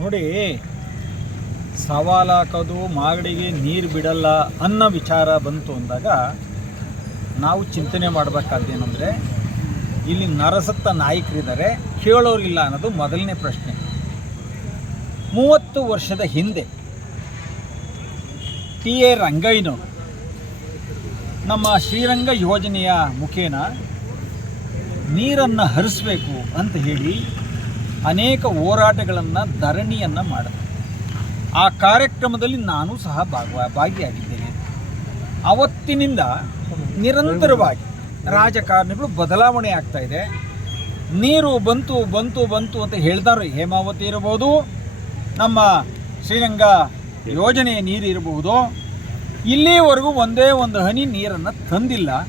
ನೋಡಿ, ಸವಾಲು ಹಾಕೋದು ಮಾಗಡಿಗೆ ನೀರು ಬಿಡಲ್ಲ ಅನ್ನೋ ವಿಚಾರ ಬಂತು ಅಂದಾಗ ನಾವು ಚಿಂತನೆ ಮಾಡಬೇಕಾದ್ದೇನೆಂದರೆ, ಇಲ್ಲಿ ನರಸತ್ತ ನಾಯಕರಿದ್ದಾರೆ, ಕೇಳೋರಿಲ್ಲ ಅನ್ನೋದು ಮೊದಲನೇ ಪ್ರಶ್ನೆ. ಮೂವತ್ತು ವರ್ಷದ ಹಿಂದೆ ಟಿ ಎ ರಂಗಯ್ಯನವರು ನಮ್ಮ ಶ್ರೀರಂಗ ಯೋಜನೆಯ ಮುಖೇನ ನೀರನ್ನು ಹರಿಸಬೇಕು ಅಂತ ಹೇಳಿ ಅನೇಕ ಹೋರಾಟಗಳನ್ನು ಧರಣಿಯನ್ನು ಮಾಡಿದೆ. ಆ ಕಾರ್ಯಕ್ರಮದಲ್ಲಿ ನಾನು ಸಹ ಭಾಗವ, ಭಾಗಿಯಾಗಿದ್ದೇನೆ. ಅವತ್ತಿನಿಂದ ನಿರಂತರವಾಗಿ ರಾಜಕಾರಣಿಗಳು ಬದಲಾವಣೆ ಆಗ್ತಾ ಇದೆ. ನೀರು ಬಂತು ಬಂತು ಬಂತು ಅಂತ ಹೇಳ್ತಾರೆ. ಹೇಮಾವತಿ ಇರಬಹುದು, ನಮ್ಮ ಶ್ರೀರಂಗ ಯೋಜನೆಯ ನೀರು ಇರಬಹುದು. ಇಲ್ಲಿವರೆಗೂ ಒಂದೇ ಒಂದು ಹನಿ ನೀರನ್ನು ತಂದಿಲ್ಲ.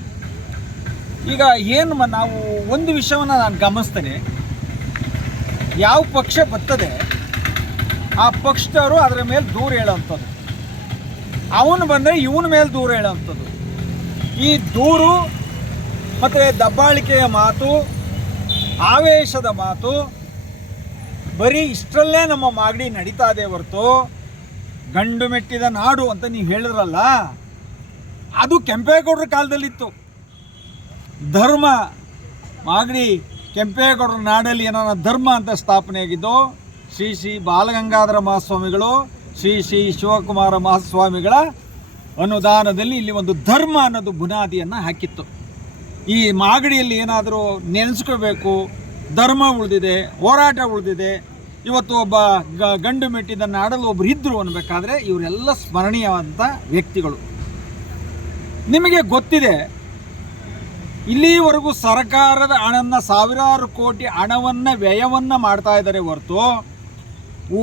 ಈಗ ಏನು ನಾವು ಒಂದು ವಿಷಯವನ್ನು ನಾನು ಗಮನಿಸ್ತೇನೆ. ಯಾವ ಪಕ್ಷ ಬರ್ತದೆ ಆ ಪಕ್ಷದವರು ಅದರ ಮೇಲೆ ದೂರ ಹೇಳೋವಂಥದ್ದು. ಅವನು ಬಂದರೆ ಇವನ ಮೇಲೆ ದೂರ ಹೇಳೋವಂಥದ್ದು. ಈ ದೂರು ಮತ್ತು ದಬ್ಬಾಳಿಕೆಯ ಮಾತು, ಆವೇಶದ ಮಾತು, ಬರೀ ಇಷ್ಟರಲ್ಲೇ ನಮ್ಮ ಮಾಗಡಿ ನಡೀತಾ ಇದೆ ಹೊರತು ಗಂಡು ಮೆಟ್ಟಿದ ನಾಡು ಅಂತ ನೀವು ಹೇಳಿದ್ರಲ್ಲ, ಅದು ಕೆಂಪೇಗೌಡರ ಕಾಲದಲ್ಲಿತ್ತು. ಧರ್ಮ ಮಾಗಡಿ ಕೆಂಪೇಗೌಡರ ನಾಡಲ್ಲಿ ಏನನ್ನ ಧರ್ಮ ಅಂತ ಸ್ಥಾಪನೆಯಾಗಿದ್ದು ಶ್ರೀ ಶ್ರೀ ಬಾಲಗಂಗಾಧರ ಮಹಾಸ್ವಾಮಿಗಳು, ಶ್ರೀ ಶ್ರೀ ಶಿವಕುಮಾರ ಮಹಾಸ್ವಾಮಿಗಳ ಅನುದಾನದಲ್ಲಿ ಇಲ್ಲಿ ಒಂದು ಧರ್ಮ ಅನ್ನೋದು ಬುನಾದಿಯನ್ನು ಹಾಕಿತ್ತು. ಈ ಮಾಗಡಿಯಲ್ಲಿ ಏನಾದರೂ ನೆನೆಸ್ಕೋಬೇಕು ಧರ್ಮ ಉಳಿದಿದೆ, ಹೋರಾಟ ಉಳಿದಿದೆ, ಇವತ್ತು ಒಬ್ಬ ಗ, ಗಂಡು ಮೆಟ್ಟಿದ ನಾಡಲು ಒಬ್ಬರು ಇದ್ದರು ಅನ್ನಬೇಕಾದ್ರೆ ಇವರೆಲ್ಲ ಸ್ಮರಣೀಯವಾದಂಥ ವ್ಯಕ್ತಿಗಳು. ನಿಮಗೆ ಗೊತ್ತಿದೆ ಇಲ್ಲಿವರೆಗೂ ಸರ್ಕಾರದ ಹಣವನ್ನು ಸಾವಿರಾರು ಕೋಟಿ ಹಣವನ್ನು ವ್ಯಯವನ್ನು ಮಾಡ್ತಾ ಇದ್ದಾರೆ ಹೊರತು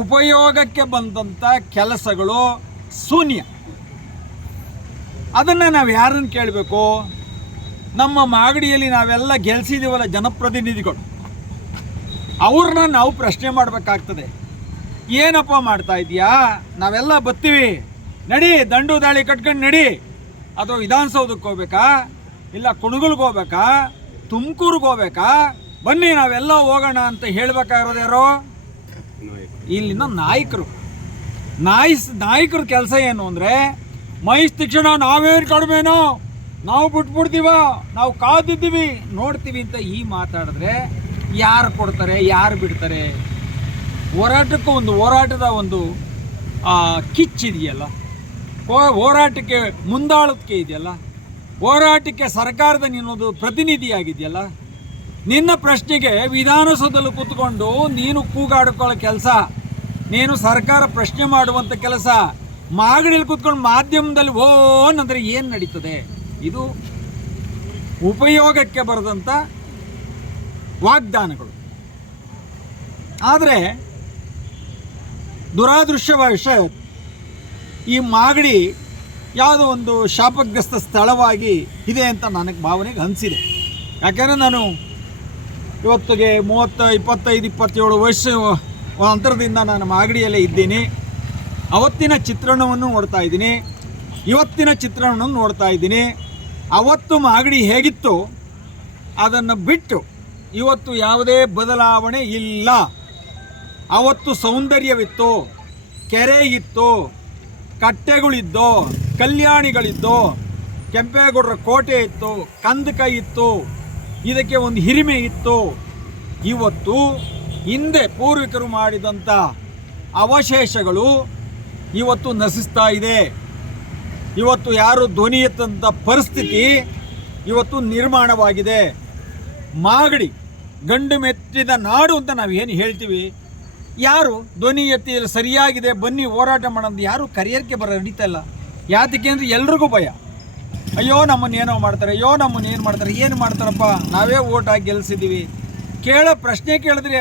ಉಪಯೋಗಕ್ಕೆ ಬಂದಂಥ ಕೆಲಸಗಳು ಶೂನ್ಯ. ಅದನ್ನು ನಾವು ಯಾರನ್ನು ಕೇಳಬೇಕು? ನಮ್ಮ ಮಾಗಡಿಯಲ್ಲಿ ನಾವೆಲ್ಲ ಗೆಲ್ಸಿದ್ದೀವಲ್ಲ ಜನಪ್ರತಿನಿಧಿಗಳು. ಅವ್ರನ್ನ ನಾವು ಪ್ರಶ್ನೆ ಮಾಡಬೇಕಾಗ್ತದೆ. ಏನಪ್ಪ ಮಾಡ್ತಾ ಇದೆಯಾ ನಾವೆಲ್ಲ ಬತ್ತೀವಿ. ನಡಿ, ದಂಡು ದಾಳಿ ಕಟ್ಕೊಂಡು ನಡಿ. ಅಥವಾ ವಿಧಾನಸೌಧಕ್ಕೆ ಹೋಗ್ಬೇಕಾ? ಇಲ್ಲ ಕುಣಗುಲ್ಗೆ ಹೋಗ್ಬೇಕಾ? ತುಮಕೂರಿಗೆ ಹೋಗ್ಬೇಕಾ? ಬನ್ನಿ, ನಾವೆಲ್ಲ ಹೋಗೋಣ ಅಂತ ಹೇಳ್ಬೇಕಾಗಿರೋದು ಯಾರು? ಇಲ್ಲಿನ ನಾಯಕರು. ನಾಯಿಸ್ ನಾಯಕರ ಕೆಲಸ ಏನು ಅಂದರೆ ಮೈಸ್ ತಕ್ಷಣ ನಾವೇನು ಕಡಿಮೆನೋ, ನಾವು ಬಿಟ್ಬಿಡ್ತೀವ, ನಾವು ಕಾದಿದ್ದೀವಿ, ನೋಡ್ತೀವಿ ಅಂತ ಈ ಮಾತಾಡಿದ್ರೆ ಯಾರು ಕೊಡ್ತಾರೆ, ಯಾರು ಬಿಡ್ತಾರೆ? ಹೋರಾಟಕ್ಕೂ ಒಂದು, ಹೋರಾಟದ ಒಂದು ಕಿಚ್ಚಿದೆಯಲ್ಲ ಹೋರಾಟಕ್ಕೆ ಮುಂದಾಳತ್ಕೆ ಇದೆಯಲ್ಲ? ಹೋರಾಟಕ್ಕೆ ಸರ್ಕಾರದ ನಿನ್ನೊಂದು ಪ್ರತಿನಿಧಿಯಾಗಿದೆಯಲ್ಲ? ನಿನ್ನ ಪ್ರಶ್ನೆಗೆ ವಿಧಾನಸೌಧದಲ್ಲಿ ಕೂತ್ಕೊಂಡು ನೀನು ಕೂಗಾಡ್ಕೊಳ್ಳೋ ಕೆಲಸ, ನೀನು ಸರ್ಕಾರ ಪ್ರಶ್ನೆ ಮಾಡುವಂಥ ಕೆಲಸ ಮಾಗಡಿಯಲ್ಲಿ ಕೂತ್ಕೊಂಡು ಮಾಧ್ಯಮದಲ್ಲಿ ಓನ್ ಅಂದರೆ ಏನು ನಡೀತದೆ? ಇದು ಉಪಯೋಗಕ್ಕೆ ಬರೆದಂಥ ವಾಗ್ದಾನಗಳು. ಆದರೆ ದುರಾದೃಷ್ಟವಶ ಈ ಮಾಗಡಿ ಯಾವುದೋ ಒಂದು ಶಾಪಗ್ರಸ್ತ ಸ್ಥಳವಾಗಿ ಇದೆ ಅಂತ ನನಗೆ ಭಾವನೆಗೆ ಅನಿಸಿದೆ. ಯಾಕೆಂದರೆ ನಾನು ಇವತ್ತಿಗೆ ಮೂವತ್ತ, ಇಪ್ಪತ್ತೈದು, ಇಪ್ಪತ್ತೇಳು ವರ್ಷ ಅಂತರದಿಂದ ನಾನು ಮಾಗಡಿಯಲ್ಲೇ ಇದ್ದೀನಿ. ಅವತ್ತಿನ ಚಿತ್ರಣವನ್ನು ನೋಡ್ತಾ ಇದ್ದೀನಿ. ಇವತ್ತಿನ ಚಿತ್ರಣವನ್ನು ನೋಡ್ತಾ ಇದ್ದೀನಿ. ಅವತ್ತು ಮಾಗಡಿ ಹೇಗಿತ್ತು ಅದನ್ನು ಬಿಟ್ಟು ಇವತ್ತು ಯಾವುದೇ ಬದಲಾವಣೆ ಇಲ್ಲ. ಅವತ್ತು ಸೌಂದರ್ಯವಿತ್ತು, ಕೆರೆ ಇತ್ತು, ಕಟ್ಟೆಗಳಿದ್ದು ಕಲ್ಯಾಣಿಗಳಿದ್ದು, ಕೆಂಪೇಗೌಡರ ಕೋಟೆ ಇತ್ತು ಕಂದಕ ಇತ್ತು, ಇದಕ್ಕೆ ಒಂದು ಹಿರಿಮೆ ಇತ್ತು. ಇವತ್ತು ಹಿಂದೆ ಪೂರ್ವಿಕರು ಮಾಡಿದಂಥ ಅವಶೇಷಗಳು ಇವತ್ತು ನಶಿಸ್ತಾ ಇದೆ. ಇವತ್ತು ಯಾರು ಧ್ವನಿ ಎತ್ತಂಥ ಪರಿಸ್ಥಿತಿ ಇವತ್ತು ನಿರ್ಮಾಣವಾಗಿದೆ. ಮಾಗಡಿ ಗಂಡು ಮೆತ್ತಿದ ನಾಡು ಅಂತ ನಾವು ಏನು ಹೇಳ್ತೀವಿ? ಯಾರು ಧ್ವನಿ ಎತ್ತಿ ಸರಿಯಾಗಿದೆ, ಬನ್ನಿ ಹೋರಾಟ ಮಾಡೋದು ಯಾರು ಕರಿಯರ್ಕೆ ಬರೋ ನಡೀತಾ ಇಲ್ಲ. ಯಾತಕ್ಕೆ ಅಂದರೆ ಎಲ್ರಿಗೂ ಭಯ. ಅಯ್ಯೋ, ನಮ್ಮನ್ನು ಏನೋ ಮಾಡ್ತಾರೆ, ಅಯ್ಯೋ, ನಮ್ಮನ್ನು ಏನು ಮಾಡ್ತಾರೆ, ಏನು ಮಾಡ್ತಾರಪ್ಪ? ನಾವೇ ಓಟ್ ಹಾಕಿ ಗೆಲ್ಸಿದ್ದೀವಿ ಕೇಳೋ ಪ್ರಶ್ನೆ ಕೇಳಿದ್ರೆ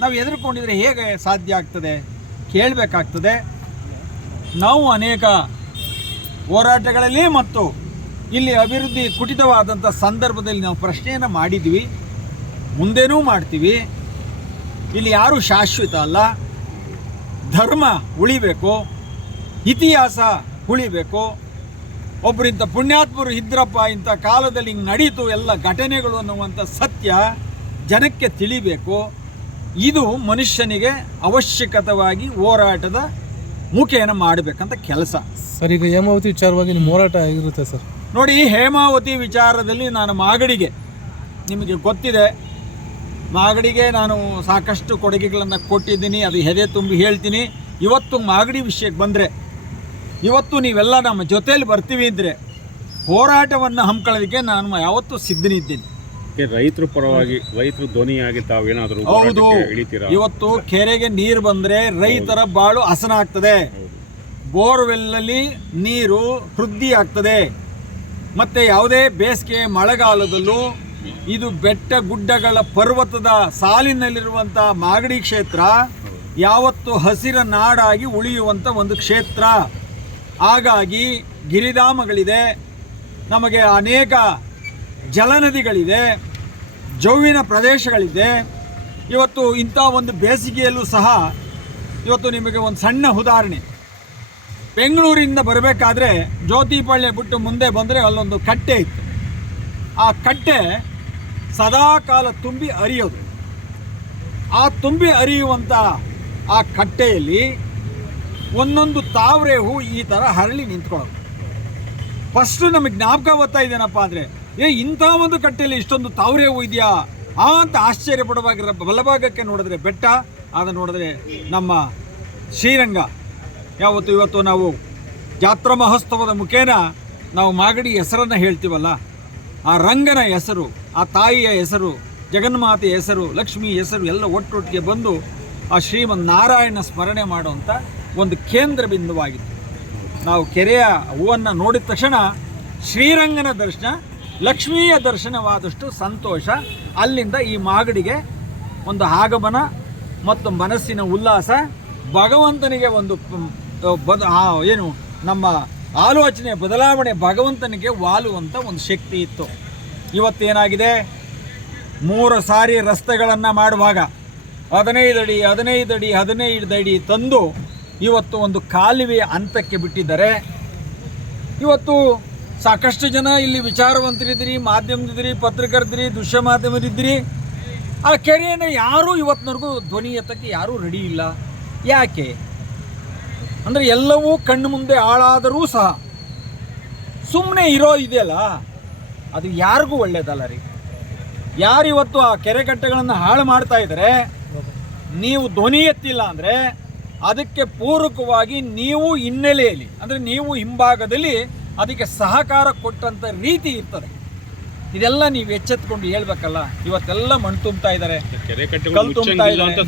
ನಾವು ಎದುರ್ಕೊಂಡಿದ್ರೆ ಹೇಗೆ ಸಾಧ್ಯ ಆಗ್ತದೆ? ಕೇಳಬೇಕಾಗ್ತದೆ. ನಾವು ಅನೇಕ ಹೋರಾಟಗಳಲ್ಲಿ ಮತ್ತು ಇಲ್ಲಿ ಅಭಿವೃದ್ಧಿ ಕುಟಿತವಾದಂಥ ಸಂದರ್ಭದಲ್ಲಿ ನಾವು ಪ್ರಶ್ನೆಯನ್ನು ಮಾಡಿದ್ವಿ. ಮುಂದೇನೂ ಮಾಡ್ತೀವಿ. ಇಲ್ಲಿ ಯಾರೂ ಶಾಶ್ವತ ಅಲ್ಲ. ಧರ್ಮ ಉಳಿಬೇಕು. ಇತಿಹಾಸ ಉಳಿಬೇಕು ಒಬ್ಬರಿಂತ ಪುಣ್ಯಾತ್ಮರು ಇದ್ರಪ್ಪ ಇಂಥ ಕಾಲದಲ್ಲಿ ಹಿಂಗೆ ನಡೀತು ಎಲ್ಲ ಘಟನೆಗಳು ಅನ್ನುವಂಥ ಸತ್ಯ ಜನಕ್ಕೆ ತಿಳಿಬೇಕು. ಇದು ಮನುಷ್ಯನಿಗೆ ಅವಶ್ಯಕತವಾಗಿ ಹೋರಾಟದ ಮುಖೇನ ಮಾಡಬೇಕಂತ ಕೆಲಸ. ಸರ್ ಈಗ ಹೇಮಾವತಿ ವಿಚಾರವಾಗಿ ನಿಮ್ಮ ಹೋರಾಟ ಆಗಿರುತ್ತೆ ಸರ್? ನೋಡಿ ಹೇಮಾವತಿ ವಿಚಾರದಲ್ಲಿ ನಾನು ಮಾಗಡಿಗೆ ನಿಮಗೆ ಗೊತ್ತಿದೆ ಮಾಗಡಿಗೆ ನಾನು ಸಾಕಷ್ಟು ಕೊಡುಗೆಗಳನ್ನು ಕೊಟ್ಟಿದ್ದೀನಿ ಅದು ಹೆದೆ ತುಂಬಿ ಹೇಳ್ತೀನಿ. ಇವತ್ತು ಮಾಗಡಿ ವಿಷಯಕ್ಕೆ ಬಂದರೆ ಇವತ್ತು ನೀವೆಲ್ಲ ನಮ್ಮ ಜೊತೆಯಲ್ಲಿ ಬರ್ತೀವಿ ಅಂದರೆ ಹೋರಾಟವನ್ನು ಹಮ್ಮಿಕೊಳ್ಳೋದಕ್ಕೆ ನಾನು ಯಾವತ್ತೂ ಸಿದ್ಧನಿದ್ದೀನಿ ರೈತರು ಪರವಾಗಿ ರೈತರು ಧ್ವನಿಯಾಗಿ ತಾವೇನಾದರೂ ಹೌದು. ಇವತ್ತು ಕೆರೆಗೆ ನೀರು ಬಂದರೆ ರೈತರ ಬಾಳು ಹಸನ ಆಗ್ತದೆ. ಬೋರ್ವೆಲ್ಲಲ್ಲಿ ನೀರು ವೃದ್ಧಿ ಆಗ್ತದೆ. ಮತ್ತು ಯಾವುದೇ ಬೇಸಿಗೆ ಮಳೆಗಾಲದಲ್ಲೂ ಇದು ಬೆಟ್ಟ ಗುಡ್ಡಗಳ ಪರ್ವತದ ಸಾಲಿನಲ್ಲಿರುವಂಥ ಮಾಗಡಿ ಕ್ಷೇತ್ರ ಯಾವತ್ತು ಹಸಿರ ನಾಡಾಗಿ ಉಳಿಯುವಂಥ ಒಂದು ಕ್ಷೇತ್ರ. ಹಾಗಾಗಿ ಗಿರಿಧಾಮಗಳಿದೆ, ನಮಗೆ ಅನೇಕ ಜಲನದಿಗಳಿದೆ, ಜೌವಿನ ಪ್ರದೇಶಗಳಿದೆ. ಇವತ್ತು ಇಂಥ ಒಂದು ಬೇಸಿಗೆಯಲ್ಲೂ ಸಹ ಇವತ್ತು ನಿಮಗೆ ಒಂದು ಸಣ್ಣ ಉದಾಹರಣೆ. ಬೆಂಗಳೂರಿಂದ ಬರಬೇಕಾದ್ರೆ ಜ್ಯೋತಿಪಾಳ್ಯ ಬಿಟ್ಟು ಮುಂದೆ ಬಂದರೆ ಅಲ್ಲೊಂದು ಕಟ್ಟೆ ಇತ್ತು. ಆ ಕಟ್ಟೆ ಸದಾಕಾಲ ತುಂಬಿ ಅರಿಯೋದು. ಆ ತುಂಬಿ ಹರಿಯುವಂಥ ಆ ಕಟ್ಟೆಯಲ್ಲಿ ಒಂದೊಂದು ತಾವರೆ ಹೂ ಈ ಥರ ಹರಳಿ ನಿಂತ್ಕೊಳ್ಳೋದು. ಫಸ್ಟ್ ನಮಗೆ ಜ್ಞಾಪಕ ಬರ್ತಾ ಇದೇನಪ್ಪ ಅಂದರೆ, ಏ, ಇಂಥ ಒಂದು ಕಟ್ಟೆಯಲ್ಲಿ ಇಷ್ಟೊಂದು ತಾವ್ರೆ ಹೂ ಇದೆಯಾ? ಆ ಅಂತ ಆಶ್ಚರ್ಯ ಪಡುವಾಗಿರ ಬಲಭಾಗಕ್ಕೆ ನೋಡಿದ್ರೆ ಬೆಟ್ಟ ಅದು ನೋಡಿದ್ರೆ ನಮ್ಮ ಶ್ರೀರಂಗ. ಯಾವತ್ತು ಇವತ್ತು ನಾವು ಜಾತ್ರಾ ಮಹೋತ್ಸವದ ಮುಖೇನ ನಾವು ಮಾಗಡಿ ಹೆಸರನ್ನು ಹೇಳ್ತೀವಲ್ಲ, ಆ ರಂಗನ ಹೆಸರು, ಆ ತಾಯಿಯ ಹೆಸರು, ಜಗನ್ಮಾತೆಯ ಹೆಸರು, ಲಕ್ಷ್ಮಿ ಹೆಸರು ಎಲ್ಲ ಒಟ್ಟೊಟ್ಟಿಗೆ ಬಂದು ಆ ಶ್ರೀಮನ್ ನಾರಾಯಣ ಸ್ಮರಣೆ ಮಾಡುವಂಥ ಒಂದು ಕೇಂದ್ರ ಬಿಂದುವಾಗಿತ್ತು. ನಾವು ಕೆರೆಯ ಹೂವನ್ನು ನೋಡಿದ ತಕ್ಷಣ ಶ್ರೀರಂಗನ ದರ್ಶನ, ಲಕ್ಷ್ಮಿಯ ದರ್ಶನವಾದಷ್ಟು ಸಂತೋಷ. ಅಲ್ಲಿಂದ ಈ ಮಾಗಡಿಗೆ ಒಂದು ಆಗಮನ ಮತ್ತು ಮನಸ್ಸಿನ ಉಲ್ಲಾಸ. ಭಗವಂತನಿಗೆ ಒಂದು ಬದ ಏನು, ನಮ್ಮ ಆಲೋಚನೆ ಬದಲಾವಣೆ ಭಗವಂತನಿಗೆ ವಾಲುವಂಥ ಒಂದು ಶಕ್ತಿ ಇತ್ತು. ಇವತ್ತೇನಾಗಿದೆ? ಮೂರು ಸಾರಿ ರಸ್ತೆಗಳನ್ನು ಮಾಡುವಾಗ ಹದಿನೈದು ಅಡಿ ಹದಿನೈದು ಅಡಿ ಹದಿನೈದು ಅಡಿ ತಂದು ಇವತ್ತು ಒಂದು ಕಾಲುವೆಯ ಹಂತಕ್ಕೆ ಬಿಟ್ಟಿದ್ದಾರೆ. ಇವತ್ತು ಸಾಕಷ್ಟು ಜನ ಇಲ್ಲಿ ವಿಚಾರವಂತರಿದ್ದೀರಿ ಮಾಧ್ಯಮದಿದ್ದೀರಿ ಪತ್ರಕರ್ತರಿ ದೃಶ್ಯ ಮಾಧ್ಯಮರಿದ್ದೀರಿ ಆ ಕೆರೆಯನ್ನು ಯಾರೂ ಇವತ್ತಿನವರೆಗೂ ಧ್ವನಿ ಎತ್ತಕ್ಕೆ ಯಾರೂ ರೆಡಿ ಇಲ್ಲ. ಯಾಕೆ? ಅಂದರೆ ಎಲ್ಲವೂ ಕಣ್ಣು ಮುಂದೆ ಹಾಳಾದರೂ ಸಹ ಸುಮ್ಮನೆ ಇರೋ ಇದೆಯಲ್ಲ ಅದು ಯಾರಿಗೂ ಒಳ್ಳೆಯದಲ್ಲ ರೀ. ಯಾರು ಇವತ್ತು ಆ ಕೆರೆ ಕಟ್ಟೆಗಳನ್ನು ಹಾಳು ಮಾಡ್ತಾ ಇದ್ದಾರೆ, ನೀವು ಧ್ವನಿ ಎತ್ತಿಲ್ಲ ಅಂದರೆ ಅದಕ್ಕೆ ಪೂರಕವಾಗಿ ನೀವು ಹಿನ್ನೆಲೆಯಲ್ಲಿ ಅಂದರೆ ನೀವು ಹಿಂಭಾಗದಲ್ಲಿ ಅದಕ್ಕೆ ಸಹಕಾರ ಕೊಟ್ಟಂಥ ರೀತಿ ಇರ್ತದೆ. ಇದೆಲ್ಲ ನೀವು ಎಚ್ಚೆತ್ಕೊಂಡು ಹೇಳ್ಬೇಕಲ್ಲ ಇವತ್ತೆಲ್ಲ ಮಣ್ಣು ತುಂಬ್ತಾ ಇದ್ದಾರೆ.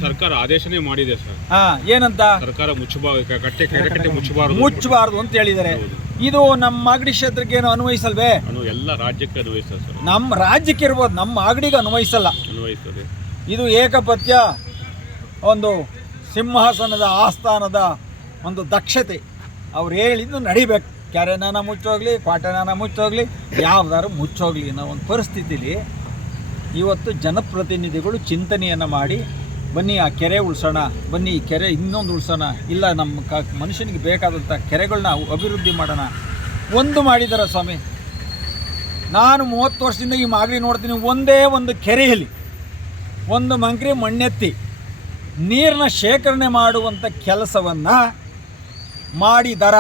ಸರ್ಕಾರ ಆದೇಶನೇ ಮಾಡಿದೆ ಸರ್. ಹಾ ಏನಂತ? ಸರ್ಕಾರ ಮುಚ್ಚಬಾರ್ದು ಮುಚ್ಚಬಾರದು ಅಂತ ಹೇಳಿದ್ದಾರೆ. ಇದು ನಮ್ಮ ಮಾಗಡಿ ಕ್ಷೇತ್ರಕ್ಕೆ ಏನು ಅನ್ವಯಿಸಲ್ವೇ? ಅನು ಎಲ್ಲ ರಾಜ್ಯಕ್ಕೆ ಅನ್ವಯಿಸ್ತದೆ ನಮ್ಮ ರಾಜ್ಯಕ್ಕೆ ಇರ್ಬೋದು ನಮ್ಮ ಮಾಗಡಿಗೆ ಅನ್ವಯಿಸಲ್ಲ. ಅನ್ವಯಿಸ್ತದೆ. ಇದು ಏಕಪತ್ಯ ಒಂದು ಸಿಂಹಾಸನದ ಆಸ್ಥಾನದ ಒಂದು ದಕ್ಷತೆ. ಅವ್ರು ಹೇಳಿದ್ದು ನಡಿಬೇಕು. ಕೆರೆನಾನ ಮುಚ್ಚೋಗ್ಲಿ ಕ್ವಾಟೆನಾನ ಮುಚ್ಚೋಗ್ಲಿ, ಯಾವ್ದಾದ್ರು ಮುಚ್ಚೋಗ್ಲಿ ಅನ್ನೋ ಒಂದು ಪರಿಸ್ಥಿತಿಲಿ ಇವತ್ತು ಜನಪ್ರತಿನಿಧಿಗಳು ಚಿಂತನೆಯನ್ನು ಮಾಡಿ, ಬನ್ನಿ ಆ ಕೆರೆ ಉಳಿಸೋಣ, ಬನ್ನಿ ಈ ಕೆರೆ ಇನ್ನೊಂದು ಉಳಿಸೋಣ, ಇಲ್ಲ ನಮ್ಮ ಕ ಮನುಷ್ಯನಿಗೆ ಬೇಕಾದಂಥ ಕೆರೆಗಳನ್ನ ಅಭಿವೃದ್ಧಿ ಮಾಡೋಣ. ಒಂದು ಮಾಡಿದಾರ ಸ್ವಾಮಿ. ನಾನು ಮೂವತ್ತು ವರ್ಷದಿಂದ ಈ ಮಾಗಡಿ ನೋಡ್ತೀನಿ, ಒಂದೇ ಒಂದು ಕೆರೆಯಲ್ಲಿ. ಒಂದು ಮಂಕ್ರಿ ಮಣ್ಣೆತ್ತಿ. ನೀರನ್ನ ಶೇಖರಣೆ ಮಾಡುವಂಥ ಕೆಲಸವನ್ನು ಮಾಡಿದರ?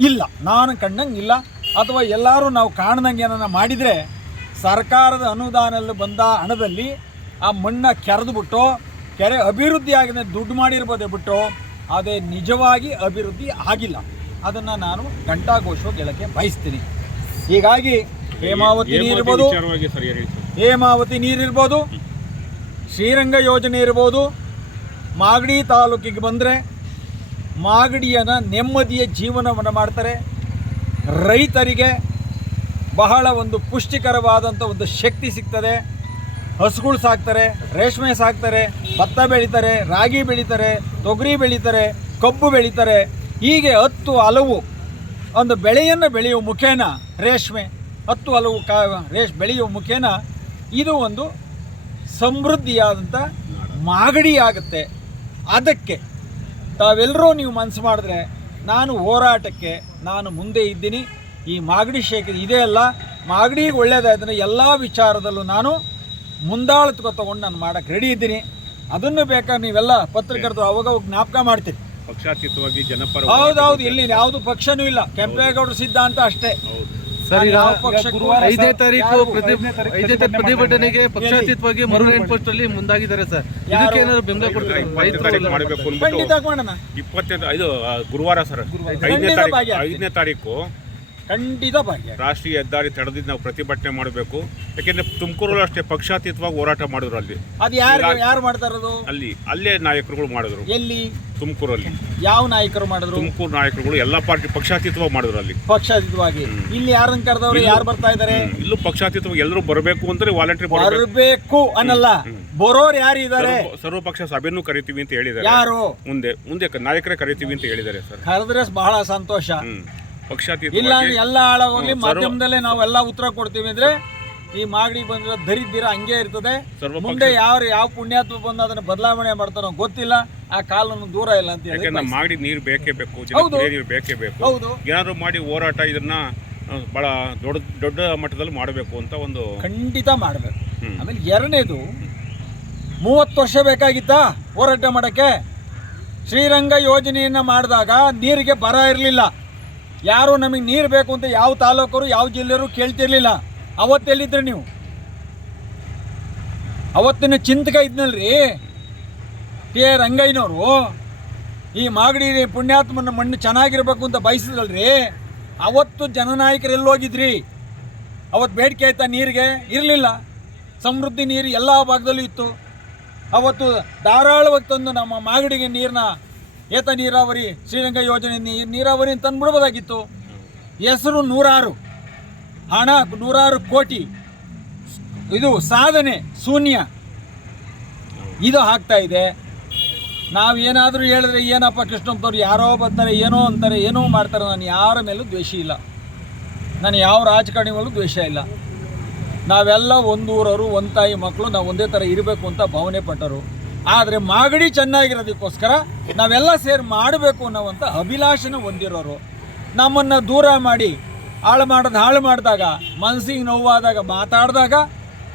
ಇಲ್ಲ. ನಾನು ಕಂಡಂಗೆ ಇಲ್ಲ. ಅಥವಾ ಎಲ್ಲರೂ ನಾವು ಕಾಣ್ದಂಗೆ ಏನನ್ನ ಮಾಡಿದರೆ ಸರ್ಕಾರದ ಅನುದಾನದಲ್ಲಿ ಬಂದ ಹಣದಲ್ಲಿ ಆ ಮಣ್ಣ ಕೆರೆದುಬಿಟ್ಟು ಕೆರೆ ಅಭಿವೃದ್ಧಿ ಆಗಿದೆ ದುಡ್ಡು ಮಾಡಿರ್ಬೋದೇ ಬಿಟ್ಟು ಅದೇ ನಿಜವಾಗಿ ಅಭಿವೃದ್ಧಿ ಆಗಿಲ್ಲ. ಅದನ್ನು ನಾನು ಘಂಟಾಘೋಷವಾಗಿ ಹೇಳೋಕ್ಕೆ ಬಯಸ್ತೀನಿ. ಹೀಗಾಗಿ ಹೇಮಾವತಿ ನೀರಿರ್ಬೋದು ಹೇಮಾವತಿ ನೀರಿರ್ಬೋದು ಶ್ರೀರಂಗ ಯೋಜನೆ ಇರ್ಬೋದು ಮಾಗಡಿ ತಾಲೂಕಿಗೆ ಬಂದರೆ ಮಾಗಡಿಯನ ನೆಮ್ಮದಿಯ ಜೀವನವನ್ನು ಮಾಡ್ತಾರೆ. ರೈತರಿಗೆ ಬಹಳ ಒಂದು ಪುಷ್ಟಿಕರವಾದಂಥ ಒಂದು ಶಕ್ತಿ ಸಿಗ್ತದೆ. ಹಸುಗಳು ಸಾಕ್ತಾರೆ, ರೇಷ್ಮೆ ಸಾಕ್ತಾರೆ, ಭತ್ತ ಬೆಳೀತಾರೆ, ರಾಗಿ ಬೆಳೀತಾರೆ, ತೊಗರಿ ಬೆಳೀತಾರೆ, ಕಬ್ಬು ಬೆಳೀತಾರೆ. ಹೀಗೆ ಹತ್ತು ಹಲವು ಒಂದು ಬೆಳೆಯನ್ನು ಬೆಳೆಯುವ ಮುಖೇನ ರೇಷ್ಮೆ, ಹತ್ತು ಹಲವು ಕಾ ರೇಷ್ ಬೆಳೆಯುವ ಮುಖೇನ ಇದು ಒಂದು ಸಮೃದ್ಧಿಯಾದಂಥ ಮಾಗಡಿ ಆಗುತ್ತೆ. ಅದಕ್ಕೆ ತಾವೆಲ್ಲರೂ ನೀವು ಮನಸ್ಸು ಮಾಡಿದ್ರೆ ನಾನು ಹೋರಾಟಕ್ಕೆ ನಾನು ಮುಂದೆ ಇದ್ದೀನಿ. ಈ ಮಾಗಡಿ ಶೇಖರ್ ಇದೇ ಅಲ್ಲ ಮಾಗಡಿಗೆ ಒಳ್ಳೆಯದಾದ್ರೆ ಎಲ್ಲ ವಿಚಾರದಲ್ಲೂ ನಾನು ಮುಂದಾಳತ್ವ ತೊಗೊಂಡು ನಾನು ಮಾಡೋಕ್ಕೆ ರೆಡಿ ಇದ್ದೀನಿ. ಅದನ್ನು ಬೇಕಾದ್ರೆ ನೀವೆಲ್ಲ ಪತ್ರಕರ್ತರು ಅವಾಗ ಅವಾಗ ಜ್ಞಾಪಕ ಮಾಡ್ತೀರಿ. ಪಕ್ಷಾತೀತವಾಗಿ ಜನಪರ ಹೌದೌದು ಇಲ್ಲಿ ಯಾವುದು ಪಕ್ಷನೂ ಇಲ್ಲ. ಕೆಂಪೇಗೌಡರ ಸಿದ್ಧಾಂತ ಅಷ್ಟೇ. ಸರ್ ಐದನೇ ತಾರೀಕು ಐದನೇ ತಾರೀಕು ಪ್ರತಿಭಟನೆಗೆ ಪಕ್ಷಾತೀತವಾಗಿ ಮರು ಪೋಸ್ಟ್ ಅಲ್ಲಿ ಮುಂದಾಗಿದ್ದಾರೆ ಸರ್. ಇದಕ್ಕೆ ಏನಾದ್ರು ಬೆಂಬಲ ಕೊಡ್ತಾರೆ? ಮಾಡಬೇಕು ಅಂದ್ಬಿಟ್ಟು ಖಂಡಿತ ಮಾಡೋಣ ಇಪ್ಪತ್ತನೇ ಇದು ಗುರುವಾರ ಸರ್. ಐದನೇ ತಾರೀಕು. ಐದನೇ ತಾರೀಕು ಖಂಡಿತ ಭಾಗ್ಯ ರಾಷ್ಟ್ರೀಯ ಹೆದ್ದಾರಿ ತಡೆದಿದ್ದು ನಾವು ಪ್ರತಿಭಟನೆ ಮಾಡಬೇಕು. ಯಾಕೆಂದ್ರೆ ತುಮಕೂರಲ್ಲಿ ಅಷ್ಟೇ ಪಕ್ಷಾತೀತವಾಗಿ ಹೋರಾಟ ಮಾಡಿದ್ರು ಅಲ್ಲಿ. ಅದು ಯಾರು ಯಾರು ಮಾಡ್ತಾ ಇರೋದು? ಅಲ್ಲಿ ಅಲ್ಲೇ ನಾಯಕರುಗಳು ಮಾಡಿದ್ರು. ಎಲ್ಲಿ? ತುಮಕೂರಲ್ಲಿ. ಯಾವ ನಾಯಕರು ಮಾಡಿದ್ರು? ತುಮಕೂರು ನಾಯಕರುಗಳು ಎಲ್ಲ ಪಾರ್ಟಿ ಪಕ್ಷಾತೀತವಾಗಿ ಮಾಡಿದ್ರು ಅಲ್ಲಿ. ಪಕ್ಷಾತೀತವಾಗಿ. ಇಲ್ಲಿ ಯಾರನ್ನ ಕರೆದವರು ಯಾರು ಬರ್ತಾ ಇದಾರೆ. ಇಲ್ಲೂ ಪಕ್ಷಾತೀತವಾಗಿ ಎಲ್ಲರೂ ಬರಬೇಕು ಅಂದ್ರೆ ವಾಲಂಟ್ರಿ ಬರಬೇಕು ಅನ್ನಲ್ಲ. ಬರೋರು ಯಾರು ಇದಾರೆ? ಸರ್ವಪಕ್ಷ ಸಭೆಯನ್ನು ಸಭೆನೂ ಕರಿತೀವಿ ಅಂತ ಹೇಳಿದ್ದಾರೆ. ಯಾರು? ಮುಂದೆ ಮುಂದೆ ನಾಯಕರೇ ಕರಿತೀವಿ ಅಂತ ಹೇಳಿದ್ದಾರೆ ಸರ್. ಕರೆದ್ರೆ ಬಹಳ ಸಂತೋಷ. ಇಲ್ಲ ಎಲ್ಲ ಹಾಳಾಗೋಗ್ಲಿ ಮಾಧ್ಯಮದಲ್ಲೇ ನಾವೆಲ್ಲ ಉತ್ತರ ಕೊಡ್ತೀವಿ ಅಂದ್ರೆ ಈ ಮಾಗಡಿ ಬಂದಿರೋ ದರಿದ್ದೀರ ಹಂಗೆ ಇರ್ತದೆ. ಮುಂದೆ ಯಾವ ಯಾವ ಪುಣ್ಯಾತ್ಮ ಬಂದು ಅದನ್ನ ಬದಲಾವಣೆ ಮಾಡ್ತಾರೋ ಗೊತ್ತಿಲ್ಲ. ಆ ಕಾಲನ್ನು ದೂರ ಇಲ್ಲ ಅಂತ ಹೇಳಿ ಮಾಗಡಿ ನೀರು ಬೇಕೇ ಬೇಕು ನೀರು ಬೇಕೇ ಬೇಕು. ಹೌದು. ಏನಾದ್ರು ಮಾಡಿ ಹೋರಾಟ ಇದನ್ನ ಬಹಳ ದೊಡ್ಡ ದೊಡ್ಡ ಮಟ್ಟದಲ್ಲಿ ಮಾಡಬೇಕು ಅಂತ ಒಂದು ಖಂಡಿತ ಮಾಡಬೇಕು. ಆಮೇಲೆ ಎರಡನೇದು ಮೂವತ್ತು ವರ್ಷ ಬೇಕಾಗಿತ್ತಾ ಹೋರಾಟ ಮಾಡೋಕ್ಕೆ? ಶ್ರೀರಂಗ ಯೋಜನೆಯನ್ನು ಮಾಡಿದಾಗ ನೀರಿಗೆ ಬರ ಇರಲಿಲ್ಲ. ಯಾರು ನಮಗೆ ನೀರು ಬೇಕು ಅಂತ ಯಾವ ತಾಲೂಕರು, ಯಾವ ಜಿಲ್ಲೆಯವರು ಕೇಳ್ತಿರ್ಲಿಲ್ಲ. ಅವತ್ತೆಲ್ಲಿದ್ರಿ ನೀವು? ಅವತ್ತಿನ ಚಿಂತಕ ಇದ್ನಲ್ರಿ. ಟಿ ಆರ್ ರಂಗಯ್ಯನವರು ಈ ಮಾಗಡಿ ಪುಣ್ಯಾತ್ಮನ ಮಣ್ಣು ಚೆನ್ನಾಗಿರ್ಬೇಕು ಅಂತ ಬಯಸಿದ್ರಲ್ರಿ. ಅವತ್ತು ಜನನಾಯಕರು ಎಲ್ಲೋಗಿದ್ರಿ ಅವತ್ತು ಬೇಡಿಕೆ ಆಯ್ತಾ ನೀರಿಗೆ? ಇರಲಿಲ್ಲ. ಸಮೃದ್ಧಿ ನೀರು ಎಲ್ಲ ಭಾಗದಲ್ಲೂ ಇತ್ತು. ಅವತ್ತು ಧಾರಾಳವಾಗಿ ತಂದು ನಮ್ಮ ಮಾಗಡಿಗೆ ನೀರನ್ನ ಏತ ನೀರಾವರಿ, ಶ್ರೀರಂಗ ಯೋಜನೆ ನೀರು ನೀರಾವರಿ ತಂದ್ಬಿಡ್ಬೋದಾಗಿತ್ತು ಹೆಸರು ನೂರಾರು. ಹಣ ನೂರಾರು ಕೋಟಿ. ಇದು ಸಾಧನೆ, ಶೂನ್ಯ. ಇದು ಆಗ್ತಾ ಇದೆ. ನಾವು ಏನಾದರೂ ಹೇಳಿದ್ರೆ ಏನಪ್ಪ ಕೃಷ್ಣಪ್ಪನವ್ರು ಯಾರೋ ಬರ್ತಾರೆ, ಏನೋ ಅಂತಾರೆ, ಏನೋ ಮಾಡ್ತಾರೆ, ನಾನು ಯಾರ ಮೇಲೂ ದ್ವೇಷ ಇಲ್ಲ. ನಾನು ಯಾವ ರಾಜಕಾರಣಿ ಮೇಲೂ ದ್ವೇಷ ಇಲ್ಲ. ನಾವೆಲ್ಲ ಒಂದೂರವರು ಒಂದು ತಾಯಿ ಮಕ್ಕಳು ನಾವು ಒಂದೇ ಥರ ಇರಬೇಕು ಅಂತ ಭಾವನೆ ಪಟ್ಟರು. ಆದರೆ ಮಾಗಡಿ ಚೆನ್ನಾಗಿರೋದಕ್ಕೋಸ್ಕರ ನಾವೆಲ್ಲ ಸೇರಿ ಮಾಡಬೇಕು ಅನ್ನೋವಂಥ ಅಭಿಲಾಷನ ಹೊಂದಿರೋರು. ನಮ್ಮನ್ನು ದೂರ ಮಾಡಿ, ಹಾಳು ಮಾಡೋದು ಹಾಳು ಮಾಡಿದಾಗ, ಮನಸ್ಸಿಗೆ ನೋವಾದಾಗ ಮಾತಾಡಿದಾಗ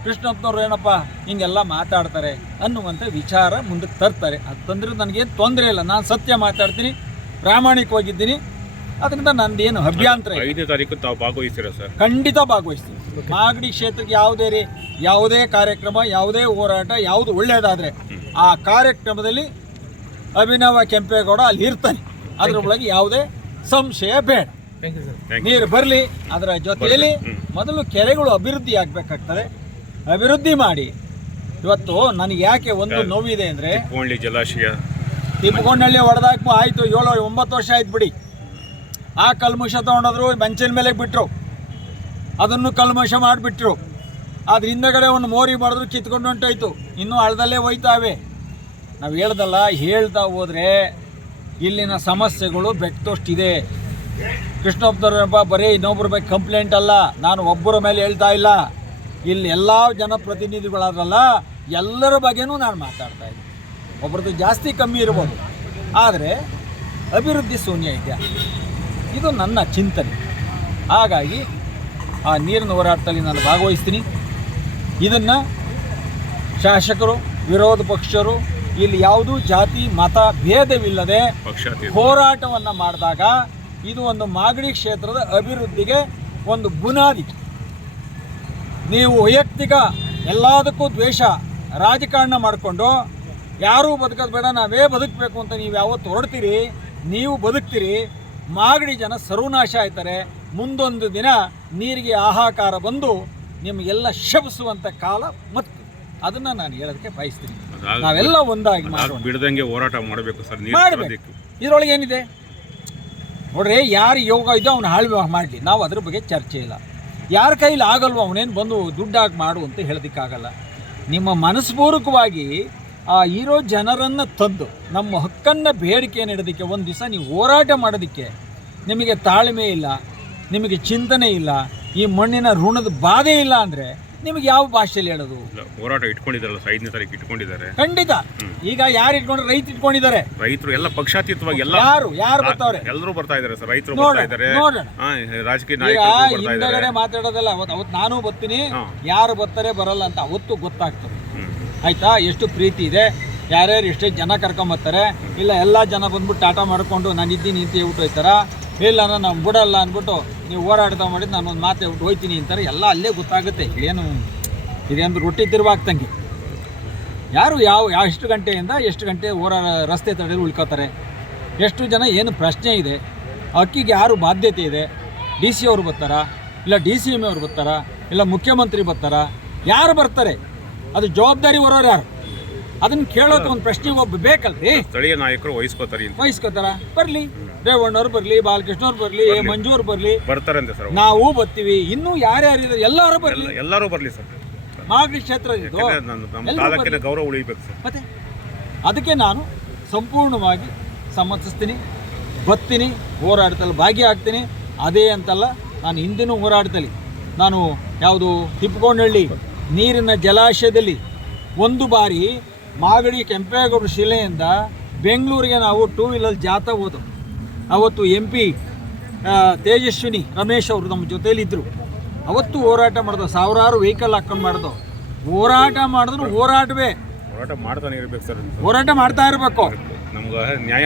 ಕೃಷ್ಣಪ್ಪನವ್ರು ಏನಪ್ಪ, ಹಿಂಗೆಲ್ಲ ಮಾತಾಡ್ತಾರೆ ಅನ್ನುವಂಥ ವಿಚಾರ ಮುಂದಕ್ಕೆ ತರ್ತಾರೆ. ಅದು ತಂದ್ರೆ ನನಗೇನು ತೊಂದರೆ ಇಲ್ಲ, ನಾನು ಸತ್ಯ ಮಾತಾಡ್ತೀನಿ, ಪ್ರಾಮಾಣಿಕವಾಗಿದ್ದೀನಿ. ಅದರಿಂದ ನಂದೇನು ಅಭ್ಯಂತರ ಇಲ್ಲ. ಐದನೇ ತಾರೀಕು ತಾವು ಭಾಗವಹಿಸ್ತೀರಾ ಸರ್? ಖಂಡಿತ ಭಾಗವಹಿಸ್ತೀನಿ. ಮಾಗಡಿ ಕ್ಷೇತ್ರಕ್ಕೆ ಯಾವುದೇ ರೀ ಯಾವುದೇ ಕಾರ್ಯಕ್ರಮ ಯಾವುದೇ ಹೋರಾಟ ಯಾವುದು ಒಳ್ಳೆಯದಾದರೆ ಆ ಕಾರ್ಯಕ್ರಮದಲ್ಲಿ ಅಭಿನವ ಕೆಂಪೇಗೌಡ ಅಲ್ಲಿ ಇರ್ತಾನೆ. ಅದ್ರ ಒಳಗೆ ಯಾವುದೇ ಸಂಶಯ ಬೇಡ. Thank you sir thank you ನೀರು ಬರಲಿ ಅದರ ಜೊತೆಯಲ್ಲಿ ಮೊದಲು ಕೆರೆಗಳು ಅಭಿವೃದ್ಧಿ ಆಗಬೇಕಾಗ್ತದೆ. ಅಭಿವೃದ್ಧಿ ಮಾಡಿ. ಇವತ್ತು ನನಗೆ ಯಾಕೆ ಒಂದು ನೋವಿದೆ ಅಂದರೆ ಜಲಾಶಯ. ತಿಪ್ಪಗೊಂಡಳ್ಳಿ ಹೊಡೆದಾಕ ಆಯಿತು ಏಳು ಒಂಬತ್ತು ವರ್ಷ ಆಯ್ತು ಬಿಡಿ. ಆ ಕಲ್ಮಶ ತೊಗೊಂಡೋದ್ರು ಮಂಚಿನ ಮೇಲೆ ಬಿಟ್ಟರು ಅದನ್ನು ಕಲ್ಮಶ ಮಾಡಿಬಿಟ್ರು. ಅದ್ರ ಹಿಂದಗಡೆ ಒಂದು ಮೋರಿ ಮಾಡಿದ್ರು ಕಿತ್ಕೊಂಡು ಹೊಂಟೋಯ್ತು. ಇನ್ನೂ ಹಳದಲ್ಲೇ ಹೋಯ್ತಾವೆ. ನಾವು ಹೇಳ್ದಲ್ಲ, ಹೇಳ್ತಾ ಹೋದರೆ ಇಲ್ಲಿನ ಸಮಸ್ಯೆಗಳು ಬೆಟ್ಟದಷ್ಟಿದೆ ಕೃಷ್ಣಪ್ಪ ಬರೀ ಇನ್ನೊಬ್ಬರ ಬಗ್ಗೆ ಕಂಪ್ಲೇಂಟ್ ಅಲ್ಲ. ನಾನು ಒಬ್ಬರ ಮೇಲೆ ಹೇಳ್ತಾ ಇಲ್ಲ. ಇಲ್ಲಿ ಎಲ್ಲ ಜನಪ್ರತಿನಿಧಿಗಳಾದ್ರಲ್ಲ, ಎಲ್ಲರ ಬಗ್ಗೆನೂ ನಾನು ಮಾತಾಡ್ತಾ ಇದ್ದೀನಿ. ಒಬ್ರದ್ದು ಜಾಸ್ತಿ ಕಮ್ಮಿ ಇರ್ಬೋದು. ಆದರೆ ಅಭಿವೃದ್ಧಿ ಶೂನ್ಯ ಇದೆಯಾ ಇದು ನನ್ನ ಚಿಂತನೆ. ಹಾಗಾಗಿ ಆ ನೀರಿನ ಹೋರಾಟದಲ್ಲಿ ನಾನು ಭಾಗವಹಿಸ್ತೀನಿ. ಇದನ್ನು ಶಾಸಕರು ವಿರೋಧ ಪಕ್ಷರು ಇಲ್ಲಿ ಯಾವುದೂ ಜಾತಿ ಮತ ಭೇದವಿಲ್ಲದೆ ಹೋರಾಟವನ್ನು ಮಾಡಿದಾಗ ಇದು ಒಂದು ಮಾಗಡಿ ಕ್ಷೇತ್ರದ ಅಭಿವೃದ್ಧಿಗೆ ಒಂದು ಬುನಾದಿ. ನೀವು ವೈಯಕ್ತಿಕ ಎಲ್ಲದಕ್ಕೂ ದ್ವೇಷ ರಾಜಕಾರಣ ಮಾಡಿಕೊಂಡು ಯಾರೂ ಬದುಕೋದು ಬೇಡ ನಾವೇ ಬದುಕಬೇಕು ಅಂತ ನೀವು ಯಾವತ್ತು ಹೊರಡ್ತೀರಿ ನೀವು ಬದುಕ್ತೀರಿ ಮಾಗಡಿ ಜನ ಸರ್ವನಾಶ ಆಯ್ತಾರೆ. ಮುಂದೊಂದು ದಿನ ನೀರಿಗೆ ಆಹಾಕಾರ ಬಂದು ನಿಮಗೆಲ್ಲ ಶಪಿಸುವಂಥ ಕಾಲ ಮತ್ತು ಅದನ್ನು ನಾನು ಹೇಳೋದಕ್ಕೆ ಬಯಸ್ತೀನಿ. ನಾವೆಲ್ಲ ಒಂದಾಗಿ ಮಾಡೋಣ. ಬಿಡದಂಗೆ ಹೋರಾಟ ಮಾಡಬೇಕು ಸರ್ ಮಾಡಬೇಕು. ಇದರೊಳಗೆ ಏನಿದೆ? ನೋಡ್ರಿ ಯಾರು ಯೋಗ ಇದೋ ಅವನು ಹಾಳು ಮಾಡಲಿ. ನಾವು ಅದ್ರ ಬಗ್ಗೆ ಚರ್ಚೆ ಇಲ್ಲ. ಯಾರ ಕೈಲಿ ಆಗಲ್ವೋ ಅವನೇನು ಬಂದು ದುಡ್ಡಾಗಿ ಮಾಡು ಅಂತ ಹೇಳೋದಕ್ಕಾಗಲ್ಲ. ನಿಮ್ಮ ಮನಸ್ಪೂರ್ವಕವಾಗಿ ಆ ಇರೋ ಜನರನ್ನು ತಂದು ನಮ್ಮ ಹಕ್ಕನ್ನು ಬೇಡಿಕೆ ನೀಡೋದಕ್ಕೆ ಒಂದು ದಿವಸ ನೀವು ಹೋರಾಟ ಮಾಡೋದಕ್ಕೆ ನಿಮಗೆ ತಾಳ್ಮೆ ಇಲ್ಲ ನಿಮಗೆ ಚಿಂತನೆ ಇಲ್ಲ ಈ ಮಣ್ಣಿನ ಋಣದ ಬಾಧೆ ಇಲ್ಲ ಅಂದರೆ ನಿಮಗೆ ಯಾವ ಭಾಷೆಯಲ್ಲಿ ಹೇಳೋದು? ಹೋರಾಟ ಇಟ್ಕೊಂಡಿದ್ದಾರಲ್ಲ ಸರ್, ಐದನೇ ತಾರೀಕು ಇಟ್ಕೊಂಡಿದ್ದಾರೆ. ಖಂಡಿತ. ಈಗ ಯಾರು ಇಟ್ಕೊಂಡ್ರೆ ರೈತ ಇಟ್ಕೊಂಡಿದ್ದಾರೆ? ರೈತರು ಎಲ್ಲ ಪಕ್ಷಾತೀತವಾಗಿ ಎಲ್ಲ ಯಾರು ಯಾರು ಬರ್ತಾವ್ರೆ? ಎಲ್ಲರೂ ಬರ್ತಾ ಇದ್ದಾರೆ ಸರ್ ರೈತರು ಬರ್ತಾ ಇದ್ದಾರೆ. ರಾಜಕೀಯ ನಾಯಕರು ಹಿಂದಗಡೆ ಮಾತಾಡೋದಲ್ಲ ಅವತ್ತು ಅವತ್ತು ನಾನು ಬರ್ತೀನಿ ಯಾರು ಬರ್ತಾರೆ ಬರಲ್ಲ ಅಂತ ಅವತ್ತು ಗೊತ್ತಾಗ್ತದೆ. ಆಯ್ತಾ? ಎಷ್ಟು ಪ್ರೀತಿ ಇದೆ? ಯಾರ್ಯಾರು ಎಷ್ಟೇ ಜನ ಕರ್ಕೊಂಬರ್ತಾರೆ ಇಲ್ಲ, ಎಲ್ಲ ಜನ ಬಂದ್ಬಿಟ್ಟು ಟಾಟಾ ಮಾಡಿಕೊಂಡು ನಾನು ಇದ್ದೀನಿ ಅಂತ ಹೇಳ್ಬಿಟ್ಟು ಹೋಯ್ತಾರ? ಇಲ್ಲ ನಾನು ಬಿಡಲ್ಲ ಅಂದ್ಬಿಟ್ಟು ನೀವು ಹೋರಾಡ್ತಾ ಮಾಡಿದ್ದು ನಾನು ಒಂದು ಮಾತು ಹೇಳ್ಬಿಟ್ಟು ಹೋಯ್ತೀನಿ ಅಂತಾರೆ. ಎಲ್ಲ ಅಲ್ಲೇ ಗೊತ್ತಾಗುತ್ತೆ. ಏನು ಇದೇನು ರೊಟ್ಟಿ ತಿರುವಾಗ್ತಂಗೆ ಯಾರು ಯಾವ ಯಾವ ಎಷ್ಟು ಗಂಟೆಯಿಂದ ಎಷ್ಟು ಗಂಟೆ ಹೋರಾ ರಸ್ತೆ ತಡೆದು ಉಳ್ಕೋತಾರೆ? ಎಷ್ಟು ಜನ ಏನು ಪ್ರಶ್ನೆ ಇದೆ? ಅಕ್ಕಿಗೆ ಯಾರು ಬಾಧ್ಯತೆ ಇದೆ? ಡಿ ಸಿ ಅವರು ಬರ್ತಾರಾ? ಇಲ್ಲ, ಡಿ ಸಿ ಎಂ ಅವ್ರು ಬರ್ತಾರಾ? ಇಲ್ಲ, ಮುಖ್ಯಮಂತ್ರಿ ಬರ್ತಾರಾ? ಯಾರು ಬರ್ತಾರೆ? ಅದು ಜವಾಬ್ದಾರಿ ಹೊರೋರು ಯಾರು? ಅದನ್ನು ಕೇಳೋಕೆ ಒಂದು ಪ್ರಶ್ನೆ ಒಬ್ಬ ಬೇಕಲ್ರಿ? ಸ್ಥಳೀಯ ನಾಯಕರು ವಹಿಸ್ಕೋತಾರೆ ವಹಿಸ್ಕೋತಾರ? ಬರ್ಲಿ. ರೇವಣ್ಣವ್ರು ಬರ್ಲಿ ಬಾಲಕೃಷ್ಣವ್ರು ಬರಲಿ ಮಂಜೂರು ಬರ್ಲಿ. ಬರ್ತಾರಂತೆ ಸರ್. ನಾವು ಬರ್ತೀವಿ. ಇನ್ನೂ ಯಾರ್ಯಾರಿದ್ದಾರೆ ಎಲ್ಲರೂ ಬರ್ಲಿ. ಎಲ್ಲ- ಎಲ್ಲರೂ ಬರ್ಲಿ ಸರ್. ಮಾಗಡಿ ಕ್ಷೇತ್ರ ಇದು. ನಮ್ಮ ತಾಲೂಕಿನ ಗೌರವ ಉಳಿಬೇಕು ಸರ್. ಮತ್ತೆ ಅದಕ್ಕೆ ನಾನು ಸಂಪೂರ್ಣವಾಗಿ ಸಮ್ಮತಿಸ್ತೀನಿ ಬರ್ತೀನಿ ಹೋರಾಡ್ತಲ್ಲಿ ಭಾಗಿಯಾಗ್ತೀನಿ. ಅದೇ ಅಂತಲ್ಲ ನಾನು ಹಿಂದಿನೂ ಹೋರಾಡ್ತಲಿ ನಾನು ಯಾವುದು ತಿಪ್ಪಗೊಂಡಳ್ಳಿ ನೀರಿನ ಜಲಾಶಯದಲ್ಲಿ ಒಂದು ಬಾರಿ ಮಾಗಡಿ ಕೆಂಪೇಗೌಡ ಶಿಲೆಯಿಂದ ಬೆಂಗಳೂರಿಗೆ ನಾವು ಟೂ ವೀಲರ್ ಜಾತ ಹೋದವು. ಅವತ್ತು ಎಂ ಪಿ ತೇಜಸ್ವಿನಿ ರಮೇಶ್ ಅವರು ನಮ್ಮ ಜೊತೇಲಿದ್ದರು ಅವತ್ತು ಹೋರಾಟ ಮಾಡಿದ್ರು ಸಾವಿರಾರು ವೆಹಿಕಲ್ ಹಾಕೊಂಡು ಮಾಡಿದ್ರು ಹೋರಾಟ ಮಾಡಿದ್ರು ಹೋರಾಟವೇ. ಹೋರಾಟ ಮಾಡ್ತಾನೆ ಇರ್ಬೇಕು ಸರ್. ಹೋರಾಟ ಮಾಡ್ತಾ ಇರಬೇಕು.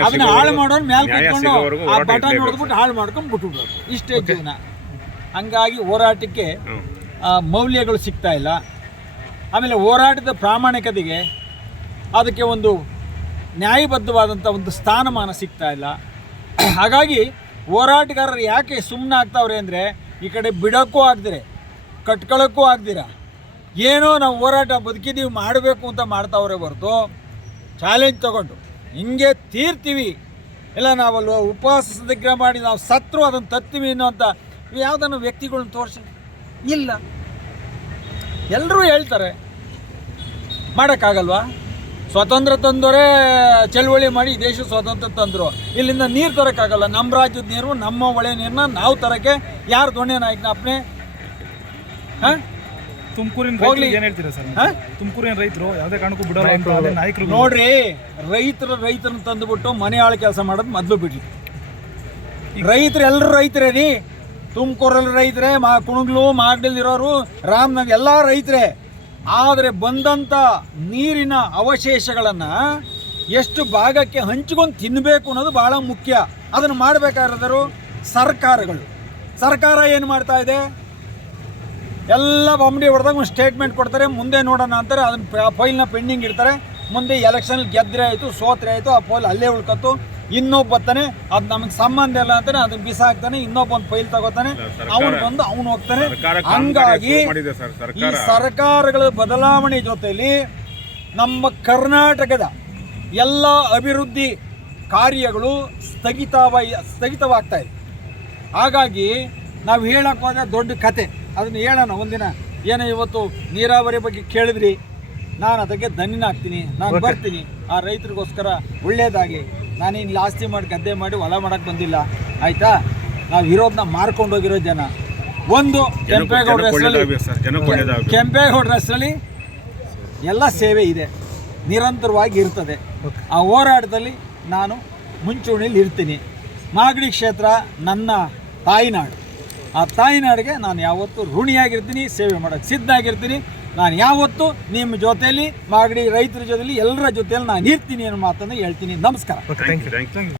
ಅದನ್ನ ಹಾಳು ಮಾಡೋರು ಮ್ಯಾಲ್ ನ್ಯಾಯ ಕೂತ್ಕೊಂಡು ಆ ಬಟನ್ ಹೊಡೆದ್ಬಿಟ್ಟು ಹಾಳು ಮಾಡ್ಕೊಂಡು ಬಿಟ್ಬಿಡ್ಬೇಕು ಇಷ್ಟೇ ಜೀವನ. ಹಂಗಾಗಿ ಹೋರಾಟಕ್ಕೆ ಮೌಲ್ಯಗಳು ಸಿಗ್ತಾ ಇಲ್ಲ. ಆಮೇಲೆ ಹೋರಾಟದ ಪ್ರಾಮಾಣಿಕತೆಗೆ ಅದಕ್ಕೆ ಒಂದು ನ್ಯಾಯಬದ್ಧವಾದಂಥ ಒಂದು ಸ್ಥಾನಮಾನ ಸಿಗ್ತಾ ಇಲ್ಲ. ಹಾಗಾಗಿ ಹೋರಾಟಗಾರರು ಯಾಕೆ ಸುಮ್ಮನೆ ಆಗ್ತಾವ್ರೆ ಅಂದರೆ, ಈ ಕಡೆ ಬಿಡೋಕ್ಕೂ ಆಗ್ದಿರೆ ಕಟ್ಕೊಳ್ಳೋಕ್ಕೂ ಆಗ್ದಿರ. ಏನೋ ನಾವು ಹೋರಾಟ ಬದುಕಿದ್ದೀವಿ ಮಾಡಬೇಕು ಅಂತ ಮಾಡ್ತಾವ್ರೆ ಹೊರತು ಚಾಲೆಂಜ್ ತಗೊಂಡು. ಹಿಂಗೆ ತೀರ್ತೀವಿ. ಇಲ್ಲ ನಾವಲ್ಲಿ ಉಪವಾಸ ಸತ್ಯಾಗ್ರಹ ಮಾಡಿ ನಾವು ಸತ್ರು, ಅದನ್ನು ತತ್ತೀವಿ ಅನ್ನೋಂಥ ಯಾವುದನ್ನು ವ್ಯಕ್ತಿಗಳನ್ನ ತೋರಿಸಿ ಇಲ್ಲ. ಎಲ್ಲರೂ ಹೇಳ್ತಾರೆ ಮಾಡೋಕ್ಕಾಗಲ್ವಾ? ಸ್ವತಂತ್ರ ತಂದವರೇ ಚಳುವಳಿ ಮಾಡಿ ದೇಶ ಸ್ವತಂತ್ರ ತಂದರು. ಇಲ್ಲಿಂದ ನೀರು ತರೋಕ್ಕಾಗಲ್ಲ. ನಮ್ಮ ರಾಜ್ಯದ ನೀರು ನಮ್ಮ ಒಳೆ ನೀರನ್ನ ನಾವು ತರೋಕ್ಕೆ ಯಾರು ದೊಣ್ಣೆ ನಾಯಕನಪ್ಪನೆ ಹಾಂ? ತುಮಕೂರಿನ ಹೋಗ್ಲಿ. ಏನು ಹೇಳ್ತೀರಾ ಸರ್? ಹಾಂ? ತುಮಕೂರಿನ ರೈತರು ಯಾವುದೇ ಕಾರಣಕ್ಕೂ ಬಿಡಲ್ಲ ಅಂತ ಅದೇ ನಾಯಕರು ನೋಡ್ರಿ ರೈತರು ರೈತರನ್ನ ತಂದುಬಿಟ್ಟು ಮನೆ ಆಳು ಕೆಲಸ ಮಾಡೋದು ಮೊದಲು ಬಿಡ್ಲಿ. ರೈತರು ಎಲ್ಲರೂ ರೈತರೇ ರೀ ತುಮಕೂರಲ್ಲಿ ರೈತರೇ, ಮಾ ಕುಣಗ್ಲು ಮಾಗಡಲ್ಲಿರೋರು ರಾಮನಗರ ಎಲ್ಲ ರೈತರೇ. ಆದರೆ ಬಂದಂಥ ನೀರಿನ ಅವಶೇಷಗಳನ್ನು ಎಷ್ಟು ಭಾಗಕ್ಕೆ ಹಂಚ್ಕೊಂಡು ತಿನ್ನಬೇಕು ಅನ್ನೋದು ಭಾಳ ಮುಖ್ಯ. ಅದನ್ನು ಮಾಡಬೇಕಾದ್ರು ಸರ್ಕಾರಗಳು. ಸರ್ಕಾರ ಏನು ಮಾಡ್ತಾ ಇದೆ? ಎಲ್ಲ ಬೊಮ್ಮಡಿ ಹೊಡೆದಾಗ ಒಂದು ಸ್ಟೇಟ್ಮೆಂಟ್ ಕೊಡ್ತಾರೆ, ಮುಂದೆ ನೋಡೋಣ ಅಂತಾರೆ, ಅದನ್ನ ಫೈಲ್ನ ಪೆಂಡಿಂಗ್ ಇಡ್ತಾರೆ. ಮುಂದೆ ಎಲೆಕ್ಷನ್ ಗೆದ್ದರೆ ಆಯಿತು, ಸೋತ್ರೆ ಆಯಿತು, ಆ ಫೈಲ್ ಅಲ್ಲೇ ಉಳ್ಕತ್ತು. ಇನ್ನೊಬ್ಬ ಬರ್ತಾನೆ ಅದು ನಮಗೆ ಸಂಬಂಧ ಇಲ್ಲ ಅಂತಾನೆ ಅದನ್ನ ಬಿಸಾಕ್ತಾನೆ ಇನ್ನೊಬ್ಬ ಒಂದು ಫೈಲ್ ತಗೋತಾನೆ ಅವನ್ ಬಂದು ಅವನು ಹೋಗ್ತಾನೆ. ಹಂಗಾಗಿ ಈ ಸರ್ಕಾರ. ಸರ್ಕಾರಗಳ ಬದಲಾವಣೆ ಜೊತೆಯಲ್ಲಿ ನಮ್ಮ ಕರ್ನಾಟಕದ ಎಲ್ಲ ಅಭಿವೃದ್ಧಿ ಕಾರ್ಯಗಳು ಸ್ಥಗಿತವ ಸ್ಥಗಿತವಾಗ್ತಾ ಇದೆ. ಹಾಗಾಗಿ ನಾವು ಹೇಳಕ್ಕೆ ಹೋದ್ರೆ ದೊಡ್ಡ ಕತೆ. ಅದನ್ನು ಹೇಳೋಣ ಒಂದಿನ. ಏನೋ ಇವತ್ತು ನೀರಾವರಿ ಬಗ್ಗೆ ಕೇಳಿದ್ರಿ? ನಾನು ಅದಕ್ಕೆ ಧನ್ಯನಾಗ್ತೀನಿ. ನಾನು ಬರ್ತೀನಿ. ಆ ರೈತರಿಗೋಸ್ಕರ ಒಳ್ಳೇದಾಗಲಿ. ನಾನು ಇಲ್ಲಿ ಆಸ್ತಿ ಮಾಡಿ ಗದ್ದೆ ಮಾಡಿ ಹೊಲ ಮಾಡಕ್ಕೆ ಬಂದಿಲ್ಲ. ಆಯ್ತಾ? ನಾವು ಇರೋದನ್ನ ಮಾರ್ಕೊಂಡು ಹೋಗಿರೋ ಜನ. ಒಂದು ಕೆಂಪೇಗೌಡರ ಹೆಸರಲ್ಲಿ ಕೆಂಪೇಗೌಡರ ಹೆಸರಲ್ಲಿ ಎಲ್ಲ ಸೇವೆ ಇದೆ. ನಿರಂತರವಾಗಿ ಇರ್ತದೆ. ಆ ಹೋರಾಟದಲ್ಲಿ ನಾನು ಮುಂಚೂಣಿಯಲ್ಲಿ ಇರ್ತೀನಿ. ಮಾಗಡಿ ಕ್ಷೇತ್ರ ನನ್ನ ತಾಯಿನಾಡು. ಆ ತಾಯಿನಾಡಿಗೆ ನಾನು ಯಾವತ್ತೂ ಋಣಿಯಾಗಿರ್ತೀನಿ ಸೇವೆ ಮಾಡೋಕ್ಕೆ ಸಿದ್ಧ ಆಗಿರ್ತೀನಿ. ನಾನು ಯಾವತ್ತು ನಿಮ್ಮ ಜೊತೆಯಲ್ಲಿ ಮಾಗಡಿ ರೈತರ ಜೊತೆಲಿ ಎಲ್ಲರ ಜೊತೆಯಲ್ಲಿ ನಾನು ಇರ್ತೀನಿ ಅನ್ನೋ ಮಾತನ್ನು ಹೇಳ್ತೀನಿ. ನಮಸ್ಕಾರ. Thank you thank you